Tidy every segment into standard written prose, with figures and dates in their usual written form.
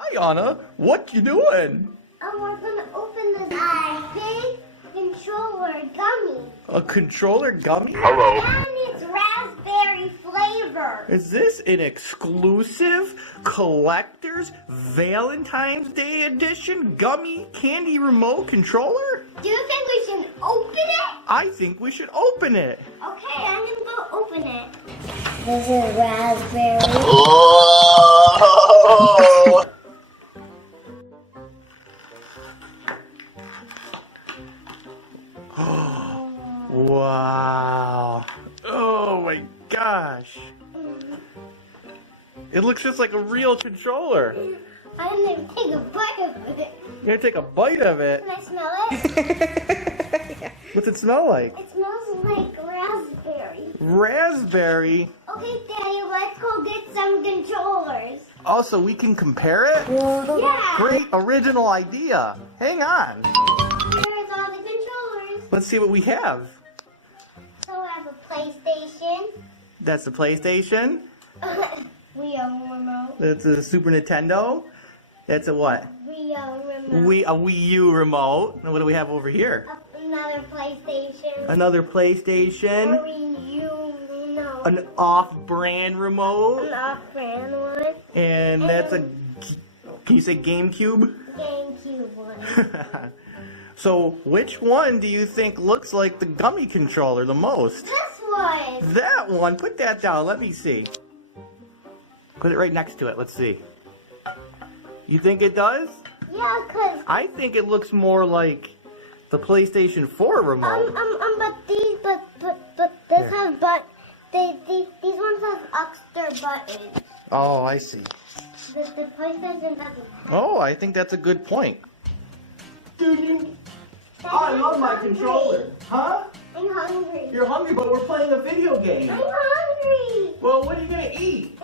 Hi, Anna. What you doing? We're gonna open the big controller gummy. A controller gummy? Hello. And it's raspberry flavor. Is this an exclusive collector's Valentine's Day edition gummy candy remote controller? Do you think we should open it? I think we should open it. Okay, I'm gonna go open it. This is raspberry. Oh. Wow. Oh my gosh. It looks just like a real controller. I'm gonna take a bite of it. You're gonna take a bite of it? Can I smell it? What's it smell like? It smells like raspberry. Raspberry? Okay, Daddy, let's go get some controllers. Also, we can compare it? Yeah. Great original idea. Hang on. Here's all the controllers. Let's see what we have. So I have a PlayStation. That's the PlayStation. Wii U remote. That's a Super Nintendo. That's a what? Wii U remote. A Wii U remote. And what do we have over here? Another PlayStation. Another PlayStation. A Wii U remote. An off-brand remote. An off-brand one. And that's a, can you say GameCube? GameCube one. So, which one do you think looks like the gummy controller the most? This one. That one. Put that down. Let me see. Put it right next to it. Let's see. You think it does? Yeah, cause I think it looks more like the PlayStation 4 remote. but these, but this has these ones have extra buttons. Oh, I see. The PlayStation doesn't. Oh, I think that's a good point. Daddy, I love I'm my hungry. controller. Huh? I'm hungry. You're hungry, but we're playing a video game. I'm hungry. Well, what are you gonna eat?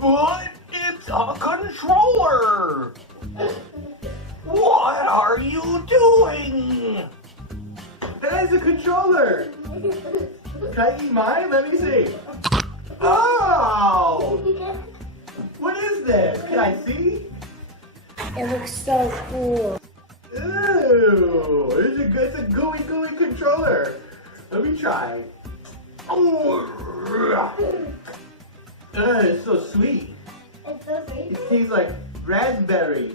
But it's a controller! What are you doing? That is a controller! Can I eat mine? Let me see. Oh! What is this? Can I see? It looks so cool. Ew! It's a gooey controller. Let me try. It's so sweet. It's so sweet. It tastes like raspberry.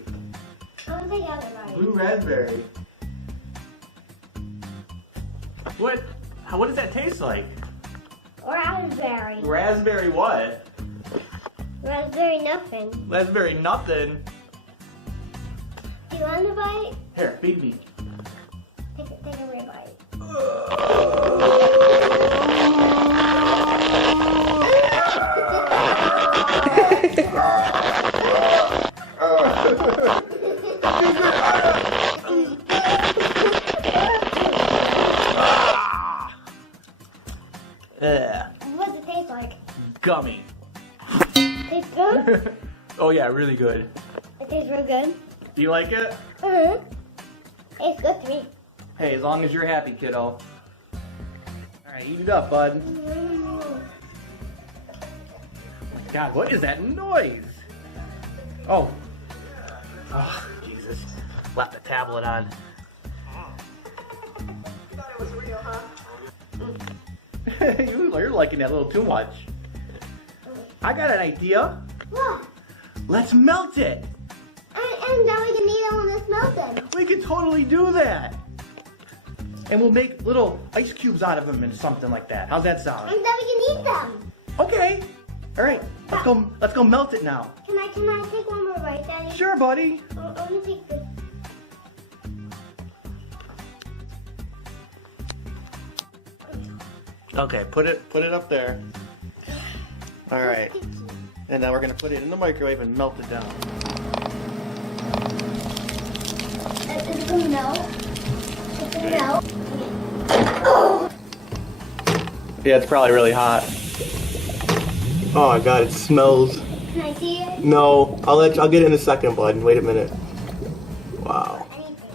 I'm gonna take out the knife. Blue raspberry. What does that taste like? Raspberry. Raspberry what? Raspberry nothing. Raspberry nothing. Do you want to bite? Here, feed me. Take a real bite. What does it taste like? Gummy. Tastes good? Oh yeah, really good. It tastes real good. Do you like it? It's good to me. Hey, as long as you're happy, kiddo. Alright, eat it up, bud. God, what is that noise? Oh. Oh, Jesus. Left the tablet on. You thought it was real, huh? You're liking that a little too much. I got an idea. What? Let's melt it. And then we can eat it when it's melted. We can totally do that. And we'll make little ice cubes out of them and something like that. How's that sound? And then we can eat them. Okay. All right. Let's go melt it now. Can I take one more bite, Daddy? Sure, buddy. I'm gonna take this. Okay, put it up there. All right. And now we're gonna put it in the microwave and melt it down. Is it gonna melt? It's gonna melt. Yeah, it's probably really hot. Oh my God, it smells. Can I see it? No, I'll get it in a second, bud. Wait a minute. Wow. Anything.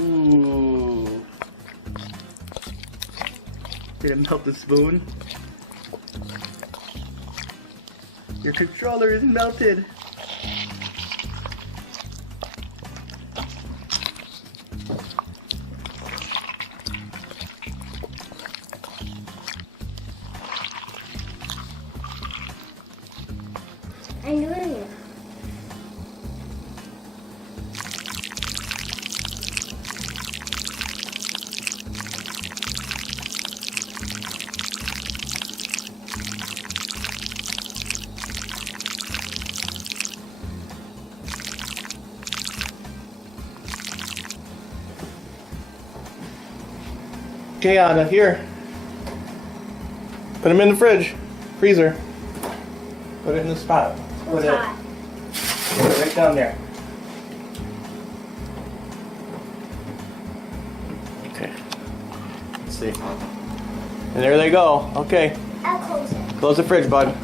Ooh. Did it melt the spoon? Your controller is melted. I knew it. Okay, Anna, here. Put them in the fridge, freezer. Put it in the spot. Put it right down there. Okay. Let's see. And there they go. Okay. I'll close it. Close the fridge, bud.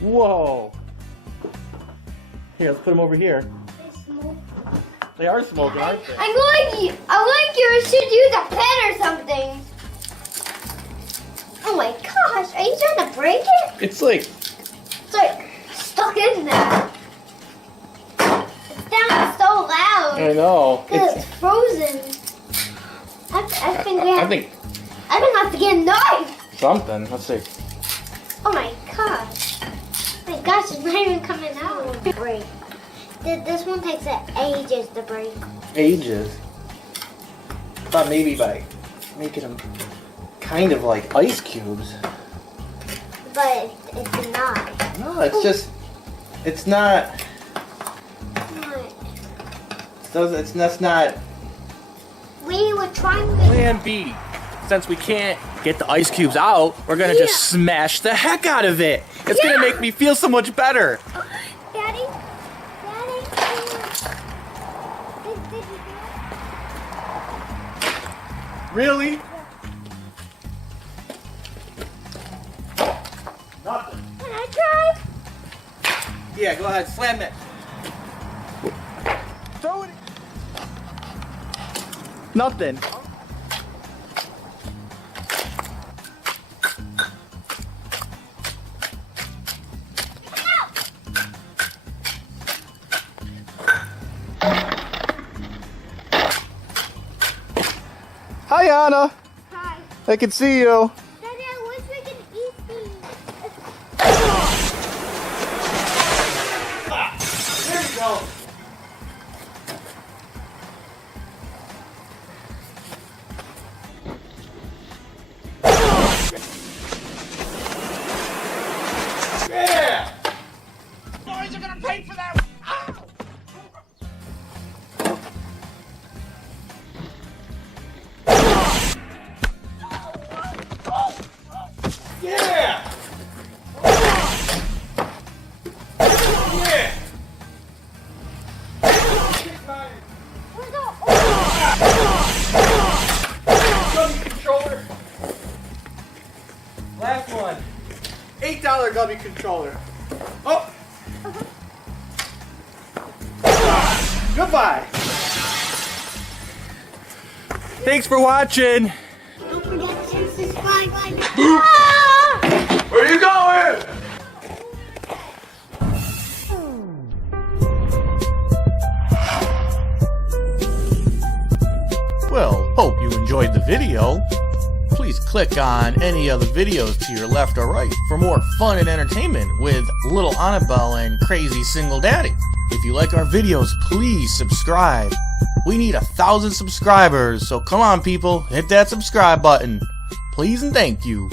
Whoa. Here, let's put them over here. They are smoking, aren't they? I like you should use a pen or something. Oh my gosh, are you trying to break it? It's like Stuck in there. It sounds so loud. I know. It's frozen. I think we have. I think I have to get a knife. something. Let's see. Oh my gosh. Oh my gosh, it's not even coming out. Break. This one takes ages to break. Ages. I thought maybe by making them kind of like ice cubes. But it's not. No, it's just. It's not. That's not. We were trying to. Plan B. Since we can't get the ice cubes out, we're gonna just smash the heck out of it. It's gonna make me feel so much better. Daddy? Did you do it? Really? Nothing. Can I try? Yeah, go ahead, slam it. Throw it. Nothing. Hi, Anna. Hi. I can see you. Daddy, I wish we could eat these. There you go. Yeah. Boys are gonna pay for that. Ow. Yeah. Yeah. Gummy controller. Last one. $8 Gummy controller. Oh. Goodbye. Thanks for watching. Don't forget to subscribe. Where you going? Well, hope you enjoyed the video. Please click on any other videos to your left or right for more fun and entertainment with Little Annabelle and Crazy Single Daddy. If you like our videos, please subscribe. We need 1,000 subscribers, so come on people, hit that subscribe button. Please and thank you.